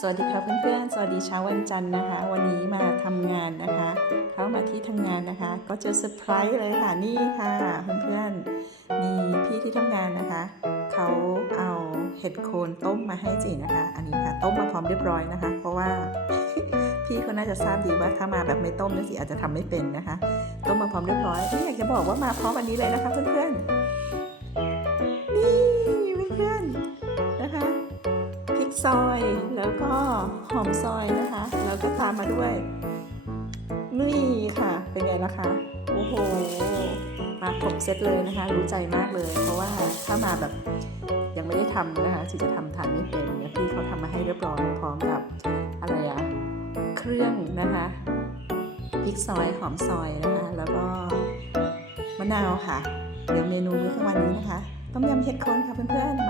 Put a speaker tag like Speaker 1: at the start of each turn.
Speaker 1: สวัสดีค่ะเพื่อนๆ สวัสดีเช้าวันจันทร์นะคะ วันนี้มาทำงานนะคะ เข้ามาที่ทำงานนะคะ ก็เจอเซอร์ไพรส์เลยค่ะนี่ค่ะเพื่อนๆ มีพี่ที่ทำงานนะคะ เขาเอาเห็ดโคนต้มมาให้จีนะคะ อันนี้ค่ะต้มมาพร้อมเรียบร้อยนะคะ เพราะว่าพี่เขาน่าจะทราบดีว่าถ้ามาแบบไม่ต้มนี่ยสิอาจจะทำไม่เป็นนะคะ ต้มมาพร้อมเรียบร้อยนี่อยากจะบอกว่ามาพร้อมอันนี้เลยนะคะเพื่อนๆ กซอย แล้วก็หอมซอยนะคะ แล้วก็ตามมาด้วยนี่ค่ะ เป็นไงล่ะคะโอ้โหมาครบเซตเลยนะคะ รู้ใจมากเลย เพราะว่าถ้ามาแบบยังไม่ได้ทำนะคะที่จะทำทานไม่เป็นเนี่ยพี่เขาทำมาให้เรียบร้อยพร้อมกับอะไรอะเครื่องนะคะพริกซอยหอมซอยนะคะ แล้วก็มะนาวค่ะ เดี๋ยวเมนูมื้อกลางวันนี้นะคะ ต้มยำเห็ดโคนค่ะเพื่อนๆ